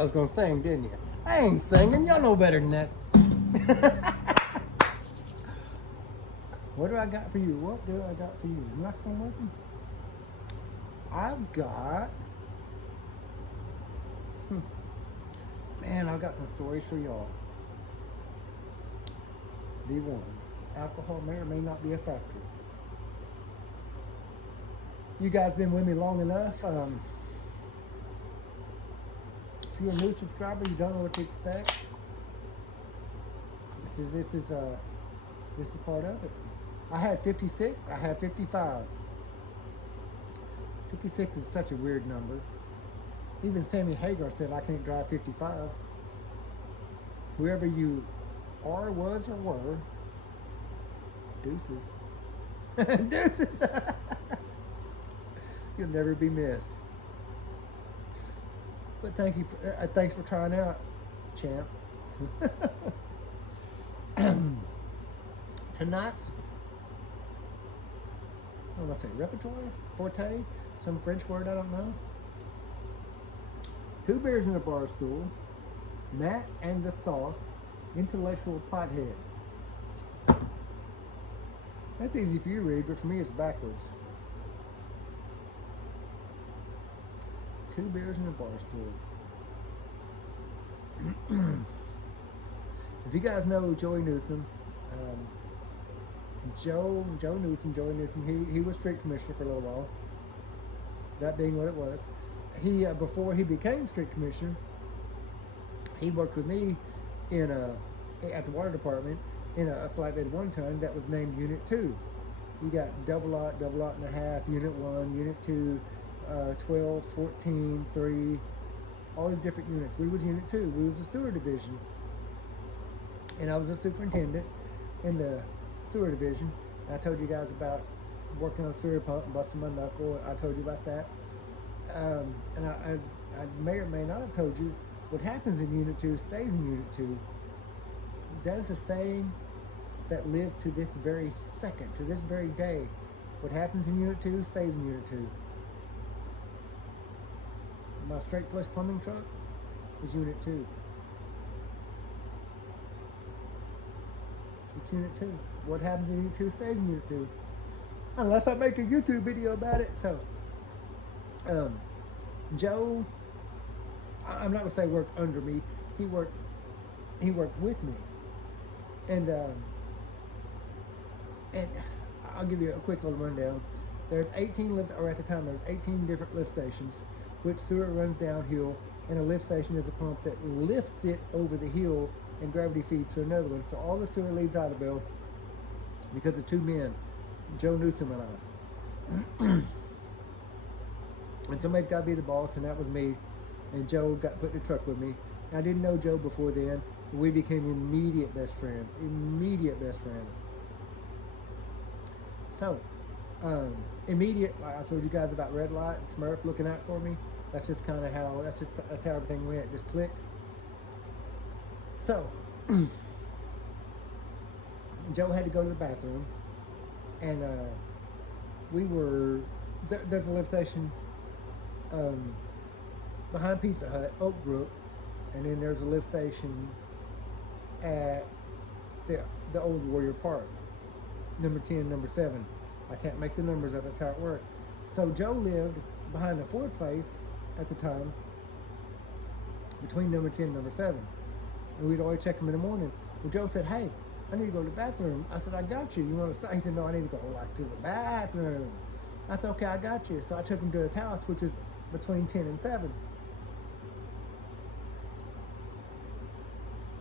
I was gonna sing, didn't you? I ain't singing. Y'all know better than that. What do I got for you? What do I got for you? Nothing working. I've got. Man, I've got some stories for y'all. D1. Alcohol may or may not be a factor. You guys been with me long enough. If you're a new subscriber, you don't know what to expect. This is part of it. I had 56. I had 55. 56 is such a weird number. Even Sammy Hagar said I can't drive 55. Whoever you are, was, or were, deuces. Deuces. You'll never be missed. But thank you. Thanks for trying out, champ. Tonight's, what do I say, repertoire? Forte? Some French word I don't know. 2 beers in a bar stool. Matt and the Sauce. Intellectual potheads. That's easy for you to read, but for me it's backwards. 2 beers in a bar stool. If you guys know Joey Newsom, Joey Newsom, he was street commissioner for a little while. That being what it was. He before he became street commissioner, he worked with me in at the water department in a flatbed 1-ton that was named Unit 2. You got double lot and a half, Unit 1, Unit 2, 12, 14, 3, all the different units. We was Unit 2. We was the sewer division. And I was a superintendent in the sewer division. And I told you guys about working on a sewer pump and busting my knuckle. I told you about that. And I may or may not have told you what happens in Unit 2 stays in Unit 2. That is a saying that lives to this very second, to this very day. What happens in Unit 2 stays in Unit 2. My straight flush plumbing truck is Unit 2. It's Unit 2. What happens in Unit 2 stays in Unit 2. Unless I make a YouTube video about it. So, Joe, I'm not gonna say worked under me. He worked with me. And I'll give you a quick little rundown. There's 18 lifts, or at the time there's 18 different lift stations, which sewer runs downhill, and a lift station is a pump that lifts it over the hill and gravity feeds to another one. So all the sewer leaves Idleville because of 2 men, Joe Newsom and I. And somebody's got to be the boss, and that was me. And Joe got put in the truck with me. And I didn't know Joe before then. We became immediate best friends. Immediate best friends. So, immediate, like I told you guys about red light and Smurf looking out for me. That's just kind of how, that's how everything went. Just click. So, Joe had to go to the bathroom. And we were, there's a lift station behind Pizza Hut, Oak Brook, and then there's a lift station at the old Warrior Park, number 10, number 7. I can't make the numbers up, that's how it worked. So Joe lived behind the Ford place at the time, between number 10 and number 7. And we'd always check him in the morning. Well, Joe said, hey, I need to go to the bathroom. I said, I got you. You want to stop? He said, no, I need to go like to the bathroom. I said, okay, I got you. So I took him to his house, which is between 10 and 7.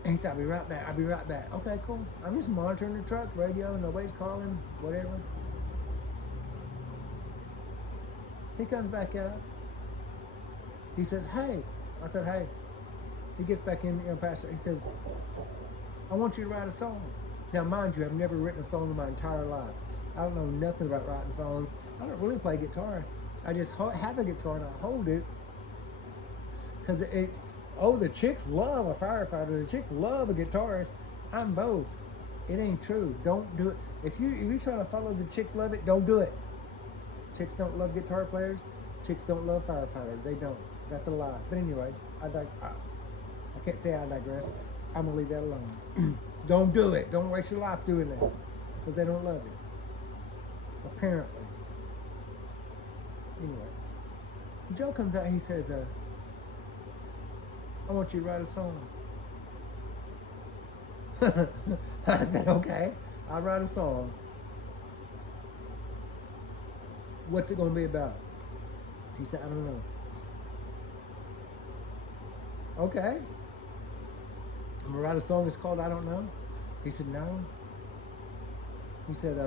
And he said, I'll be right back. I'll be right back. Okay, cool. I'm just monitoring the truck, radio, nobody's calling, whatever. He comes back out. He says, hey. I said, hey. He gets back in, Pastor. He says, I want you to write a song. Now, mind you, I've never written a song in my entire life. I don't know nothing about writing songs. I don't really play guitar. I just have a guitar and I hold it. Because it's, oh, the chicks love a firefighter. The chicks love a guitarist. I'm both. It ain't true. Don't do it. If you're trying to follow the chicks love it, don't do it. Chicks don't love guitar players. Chicks don't love firefighters. They don't. That's a lie. But anyway, can't say I digress. I'm going to leave that alone. Don't do it. Don't waste your life doing that. Because they don't love it. Apparently. Anyway. Joe comes out, he says, I want you to write a song. I said, okay, I'll write a song. What's it going to be about? He said, I don't know. Okay. I'm going to write a song that's called I Don't Know. He said, no. He said,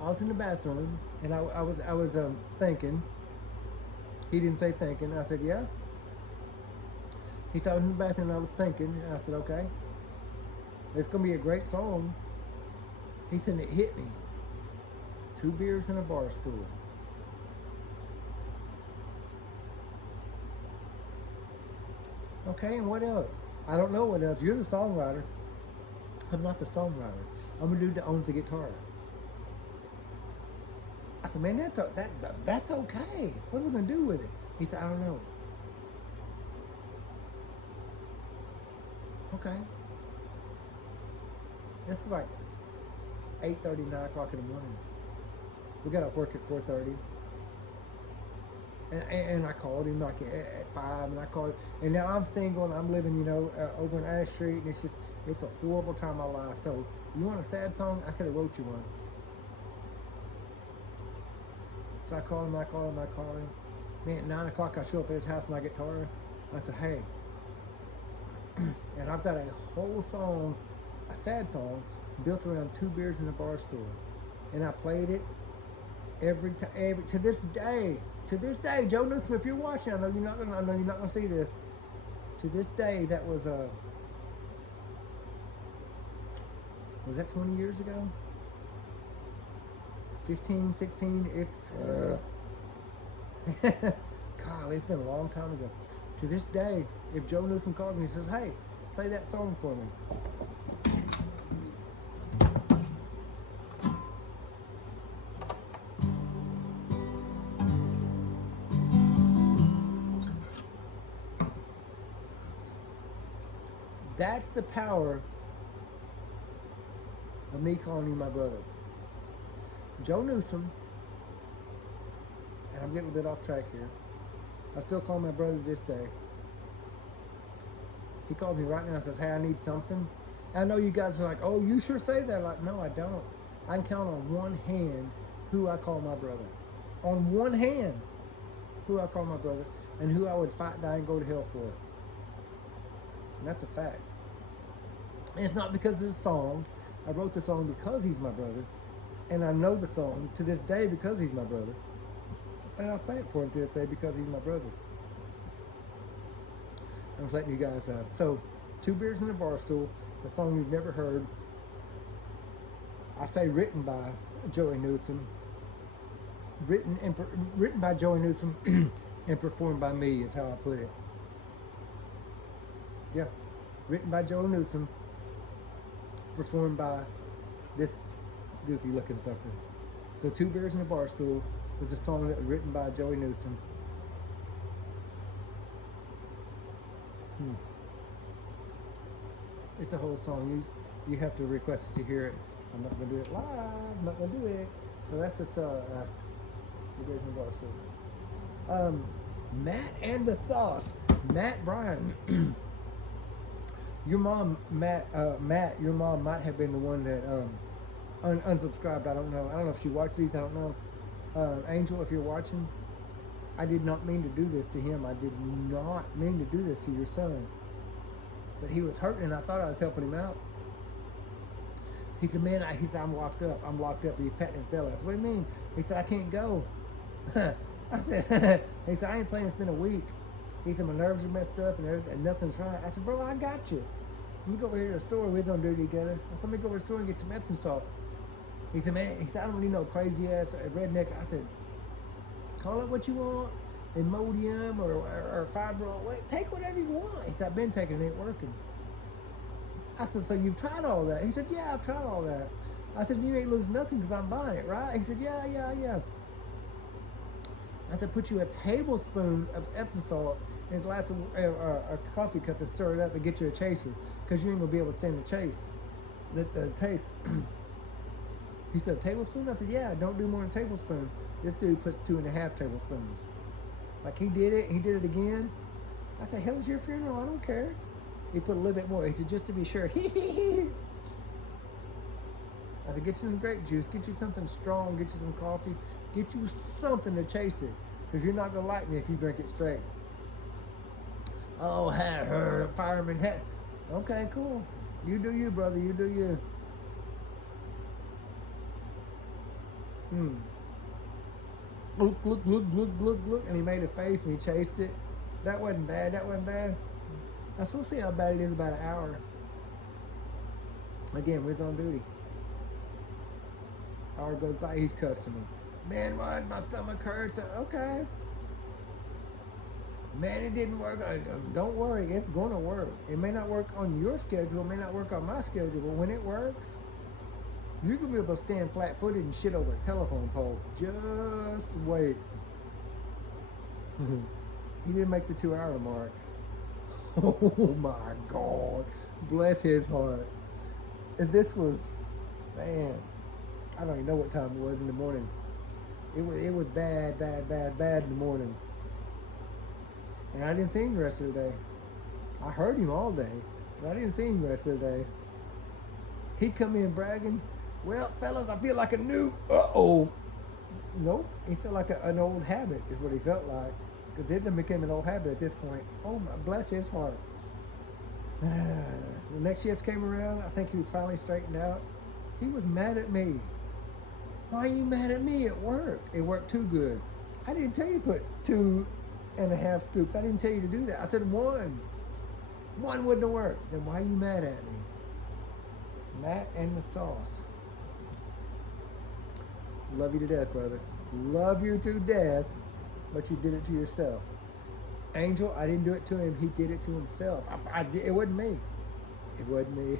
I was in the bathroom and I was thinking. He didn't say thinking. I said, yeah. He said, I was in the bathroom and I was thinking. And I said, okay. It's going to be a great song. He said, it hit me. 2 beers and a bar stool. Okay, and what else? I don't know what else. You're the songwriter. I'm not the songwriter. I'm a dude that owns the guitar. I said, man, that's okay. What are we going to do with it? He said, I don't know. Okay. This is like 8:30, 9 o'clock in the morning. We got off work at 4:30. And I called him like at 5, and I called, and now I'm single and I'm living, over in Ash Street, and it's a horrible time of my life. So, you want a sad song? I could have wrote you one. So I called him. Man, at 9 o'clock I show up at his house with my guitar. I said, hey, and I've got a whole song, a sad song, built around 2 beers in a bar stool, and I played it every time, to this day. To this day, Joe Newsom, if you're watching, I know you're not gonna see this. To this day, that was that 20 years ago? 15, 16, it's God, it's been a long time ago. To this day, if Joe Newsom calls me and says, hey, play that song for me. That's the power of me calling you my brother. Joe Newsom, and I'm getting a bit off track here, I still call my brother this day. He called me right now and says, hey, I need something. And I know you guys are like, oh, you sure say that. Like, no, I don't. I can count on one hand who I call my brother. On one hand, who I call my brother, and who I would fight, die, and go to hell for. And that's a fact. And it's not because of the song. I wrote the song because he's my brother. And I know the song to this day because he's my brother. And I play it for him to this day because he's my brother. I'm just letting you guys know. So, 2 beers in a bar stool, a song you've never heard. I say written by Joey Newsom. Written by Joey Newsom and performed by me is how I put it. Yeah. Written by Joey Newsom. Performed by this goofy looking sucker. So 2 beers in a bar stool was a song that was written by Joey Newsom. It's a whole song. You have to request that you hear it. I'm not gonna do it live. I'm not gonna do it. So that's just 2 beers in a bar stool. Matt and the Sauce. Matt Bryan. Your mom, Matt, your mom might have been the one that unsubscribed. I don't know. I don't know if she watched these. I don't know. Angel, if you're watching, I did not mean to do this to him. I did not mean to do this to your son. But he was hurting, and I thought I was helping him out. He said, man, he said, I'm locked up. I'm locked up. He's patting his belly. I said, what do you mean? He said, I can't go. I said, he said, I ain't playing. It's been a week. He said, my nerves are messed up and everything, and nothing's right. I said, bro, I got you. Let me go over here to the store. We was on duty together. I said, let me go over to the store and get some Epsom salt. He said, man, I don't need no crazy ass redneck. I said, call it what you want, Imodium or fibro. Take whatever you want. He said, I've been taking it, ain't working. I said, so you've tried all that? He said, yeah, I've tried all that. I said, you ain't losing nothing because I'm buying it, right? He said, yeah. I said, put you a tablespoon of Epsom salt in a glass of a coffee cup and stir it up and get you a chaser, because you ain't gonna be able to stand the the taste. He said, a tablespoon? I said, yeah, don't do more than a tablespoon. This dude puts 2.5 tablespoons. Like, he did it again. I said, hell, it's your funeral, I don't care. He put a little bit more. He said, just to be sure. I said, get you some grape juice, get you something strong, get you some coffee, get you something to chase it, because you're not going to like me if you drink it straight. Oh, her fireman hat. Okay, cool. You do you, brother, you do you. Look, look, look, look, look, look. And he made a face and he chased it. That wasn't bad, that wasn't bad. I was supposed to see how bad it is about an hour. Again, we was on duty. Hour goes by, he's cussing me. Man, why my stomach hurts? Okay. Man, it didn't work. Don't worry, it's going to work. It may not work on your schedule, it may not work on my schedule, but when it works, you're going to be able to stand flat-footed and shit over a telephone pole. Just wait. He didn't make the 2-hour mark. Oh my God. Bless his heart. And this was, man, I don't even know what time it was in the morning. It was bad, bad, bad, bad in the morning. And I didn't see him the rest of the day. I heard him all day, but I didn't see him the rest of the day. He'd come in bragging, well, fellas, I feel like a new, uh-oh. Nope, he felt like an old habit is what he felt like. Because it became an old habit at this point. Oh my, bless his heart. The next shift came around, I think he was finally straightened out. He was mad at me. Why are you mad at me at work? It worked too good. I didn't tell you to put 2.5 scoops. I didn't tell you to do that. I said 1. 1 wouldn't have worked. Then why are you mad at me? Matt and the sauce. Love you to death, brother. Love you to death, but you did it to yourself. Angel, I didn't do it to him. He did it to himself. It wasn't me. It wasn't me.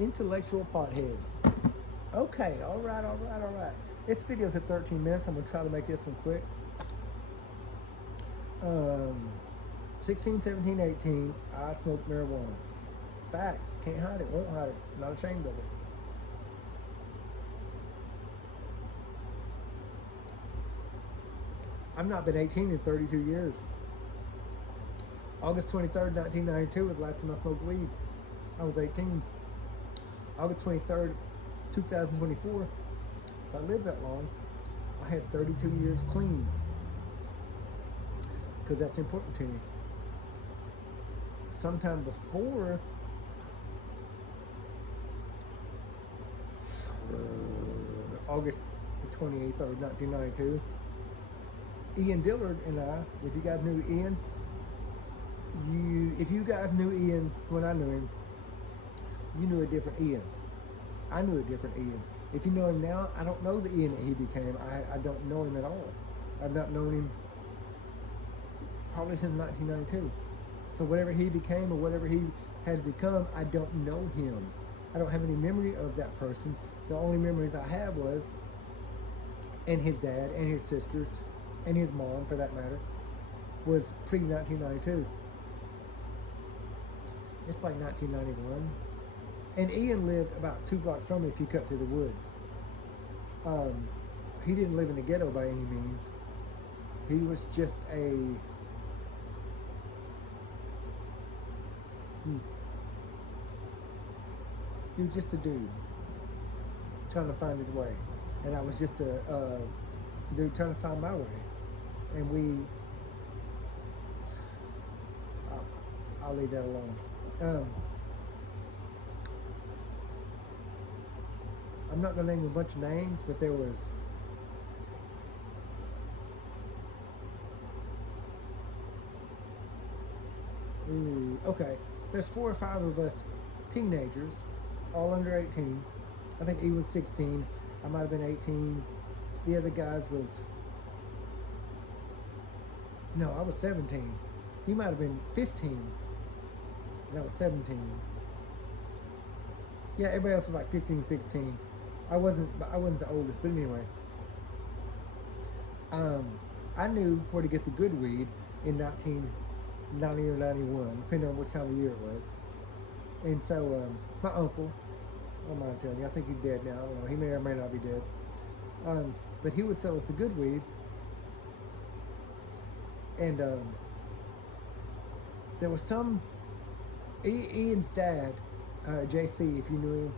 Intellectual potheads. Okay, all right. This video's at 13 minutes. I'm going to try to make this one quick. 16, 17, 18, I smoked marijuana. Facts. Can't hide it. Won't hide it. Not ashamed of it. I've not been 18 in 32 years. August 23rd, 1992 was the last time I smoked weed. I was 18. August 23rd, 2024. If I lived that long, I had 32 years clean. Because that's important to me. Sometime before August 28th of 1992, Ian Dillard and I, if you guys knew Ian, if you guys knew Ian when I knew him, you knew a different Ian. I knew a different Ian. If you know him now, I don't know the Ian that he became. I don't know him at all. I've not known him probably since 1992. So whatever he became or whatever he has become, I don't know him. I don't have any memory of that person. The only memories I have was, and his dad and his sisters and his mom for that matter, was pre-1992. It's probably 1991. And Ian lived about 2 blocks from me if you cut through the woods. He didn't live in the ghetto by any means. He was just a... He was just a dude trying to find his way. And I was just a dude trying to find my way. And I'll leave that alone. I'm not going to name a bunch of names, but there was okay, there's 4 or 5 of us teenagers, all under 18. I think he was 16. I might have been 18. The other guys was, no, I was 17. He might have been 15. And I was 17. Yeah, everybody else was like 15, 16. I wasn't the oldest, but anyway. I knew where to get the good weed in 1990 or 91, depending on which time of year it was. And so my uncle, I don't mind telling you, I think he's dead now. I don't know. He may or may not be dead. But he would sell us the good weed. And there was some, Ian's dad, JC, if you knew him,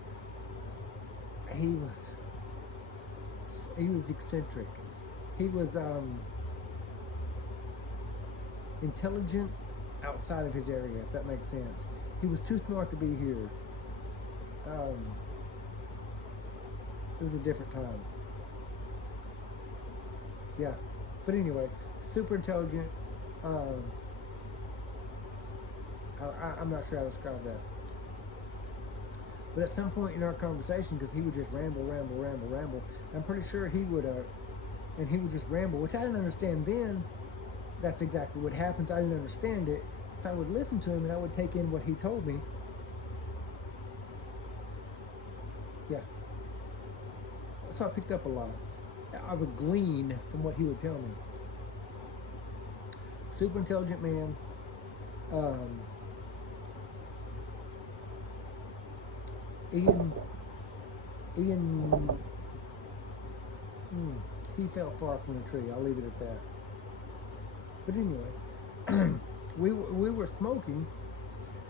he was eccentric. He was intelligent outside of his area, if that makes sense. He was too smart to be here. It was a different time. Yeah. But anyway, super intelligent. I'm not sure how to describe that. But at some point in our conversation, because he would just ramble, I'm pretty sure he would, and he would just ramble, which I didn't understand then. That's exactly what happens. I didn't understand it. So I would listen to him and I would take in what he told me. Yeah. So I picked up a lot. I would glean from what he would tell me. Super intelligent man. Ian, he fell far from the tree. I'll leave it at that. But anyway, we were smoking.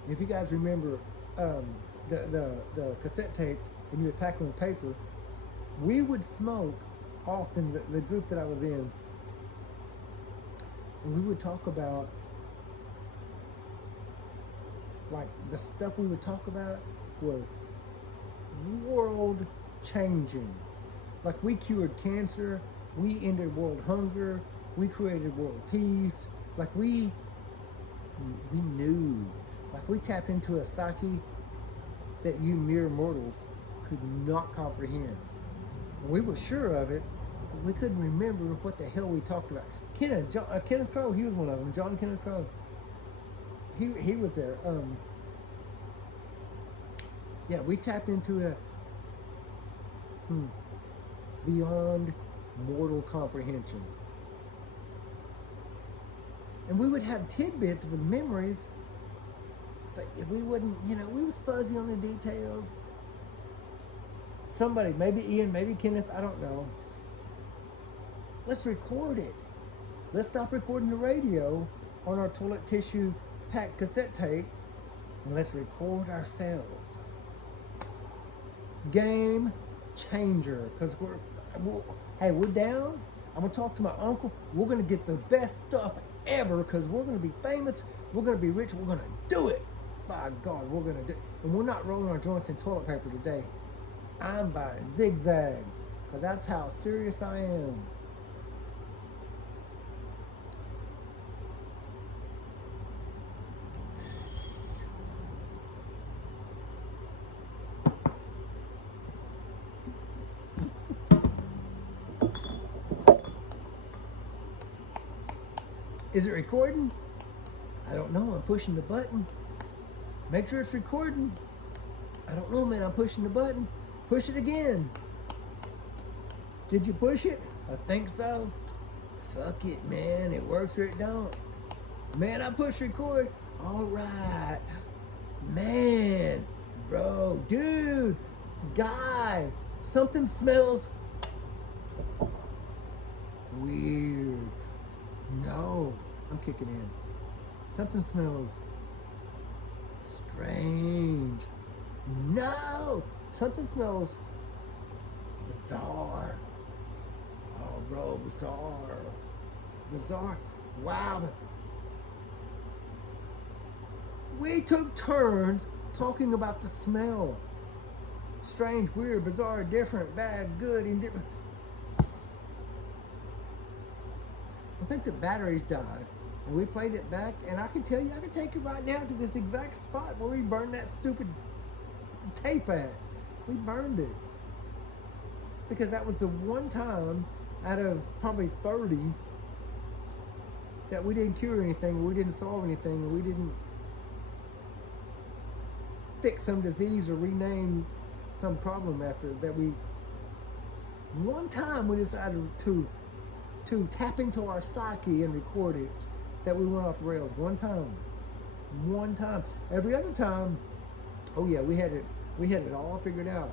If you guys remember the cassette tapes, and you would pack them with paper, we would smoke often. The group that I was in, and we would talk about, like, the stuff we would talk about was world changing. Like, we cured cancer, we ended world hunger, we created world peace. Like, we knew, like, we tapped into a psyche that you mere mortals could not comprehend. And we were sure of it, but we couldn't remember what the hell we talked about. Kenneth Crowe, he was one of them. John Kenneth Crowe. He was there. Yeah, we tapped into a beyond mortal comprehension. And we would have tidbits of memories, but we wouldn't, we was fuzzy on the details. Somebody, maybe Ian, maybe Kenneth, I don't know. Let's record it. Let's stop recording the radio on our toilet tissue packed cassette tapes, and let's record ourselves. Game changer, because we're down. I'm gonna talk to my uncle. We're gonna get the best stuff ever, because we're gonna be famous. We're gonna be rich. We're gonna do it. By God, we're gonna do it. And we're not rolling our joints in toilet paper today. I'm buying zigzags, because that's how serious I am. Is it recording? I don't know. I'm pushing the button. Make sure it's recording. I don't know, man. I'm pushing the button. Push it again. Did you push it? I think so. Fuck it, man. It works or it don't. Man, I push record. All right. Man, bro, dude, guy, something smells weird. No, I'm kicking in. Something smells strange. No, something smells bizarre. Oh, bro, bizarre. Wow. We took turns talking about the smell. Strange, weird, bizarre, different, bad, good, indifferent. I think the batteries died, and we played it back, and I can tell you, I can take you right now to this exact spot where we burned that stupid tape at. We burned it. Because that was the one time out of probably 30 that we didn't cure anything, we didn't solve anything, and we didn't fix some disease or rename some problem after that. One time we decided to to tap into our psyche and record it that we went off the rails one time. One time. Every other time, oh yeah, we had it all figured out.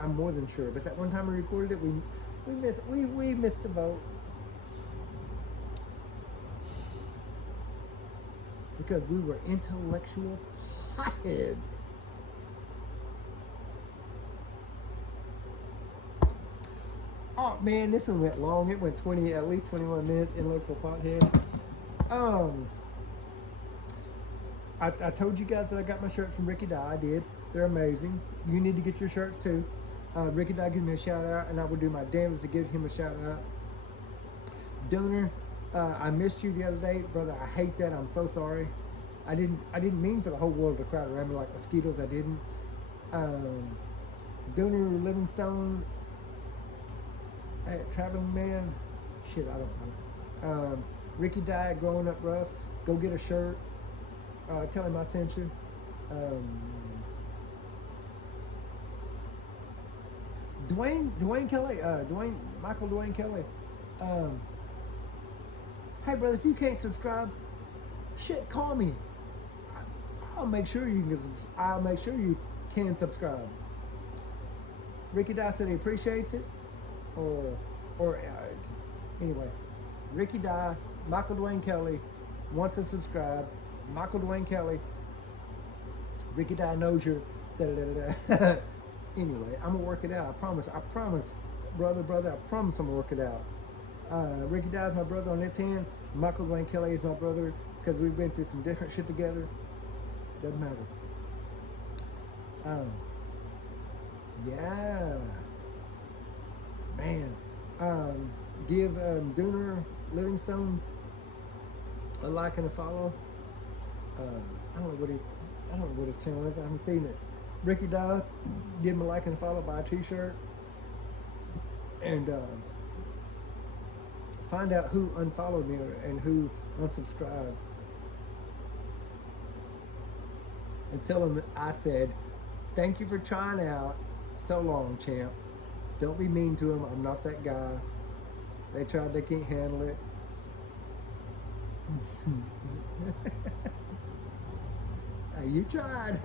I'm more than sure. But that one time we recorded it, we missed the boat. Because we were intellectual potheads. Oh man, this one went long. It went at least 21 minutes. Intellectual potheads. I told you guys that I got my shirts from Ricky Dye. I did. They're amazing. You need to get your shirts too. Ricky Dye gives me a shout out, and I will do my damnedest to give him a shout out. Donor, I missed you the other day, brother. I hate that. I'm so sorry. I didn't mean for the whole world to crowd around me like mosquitoes. I didn't. Donor Livingstone, Traveling Man. Shit, I don't know. Ricky Dye, Growing Up Rough. Go get a shirt. Tell him I sent you. Dwayne Kelly, Michael Dwayne Kelly. Hey brother, if you can't subscribe, shit, call me. I'll make sure you can subscribe. Ricky Dye said he appreciates it, anyway. Ricky Dye, Michael Dwayne Kelly wants to subscribe. Michael Dwayne Kelly, Ricky Dye knows you're Anyway, I'm gonna work it out. I promise, brother, I promise I'm gonna work it out. Ricky Dye is my brother on this hand. Michael Dwayne Kelly is my brother because we've been through some different shit together. Doesn't matter. Yeah, man. Give Dooner Livingstone a like and a follow. I don't know what his channel is. I haven't seen it. Ricky Dye, give him a like and a follow, buy a t-shirt, and find out who unfollowed me and who unsubscribed, and tell him that I said, thank you for trying out. So long, champ. Don't be mean to him. I'm not that guy. They tried, they can't handle it. Hey, you tried.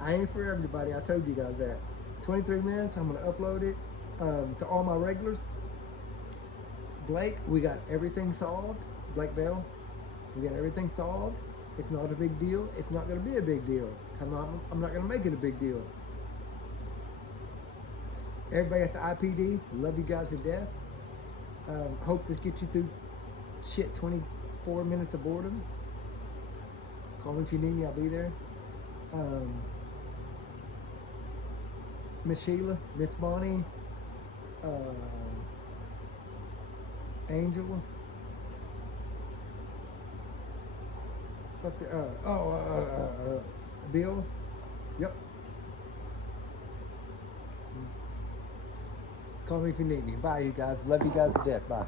I ain't for everybody. I told you guys that. 23 minutes. I'm going to upload it to all my regulars. Blake, we got everything solved. Blake Bell, we got everything solved. It's not a big deal. It's not going to be a big deal. I'm not going to make it a big deal. Everybody at the IPD, love you guys to death. Hope this gets you through 24 minutes of boredom. Call me if you need me, I'll be there. Miss Sheila, Miss Bonnie, Angel. Bill. Yep. Call me if you need me. Bye, you guys. Love you guys to death. Bye.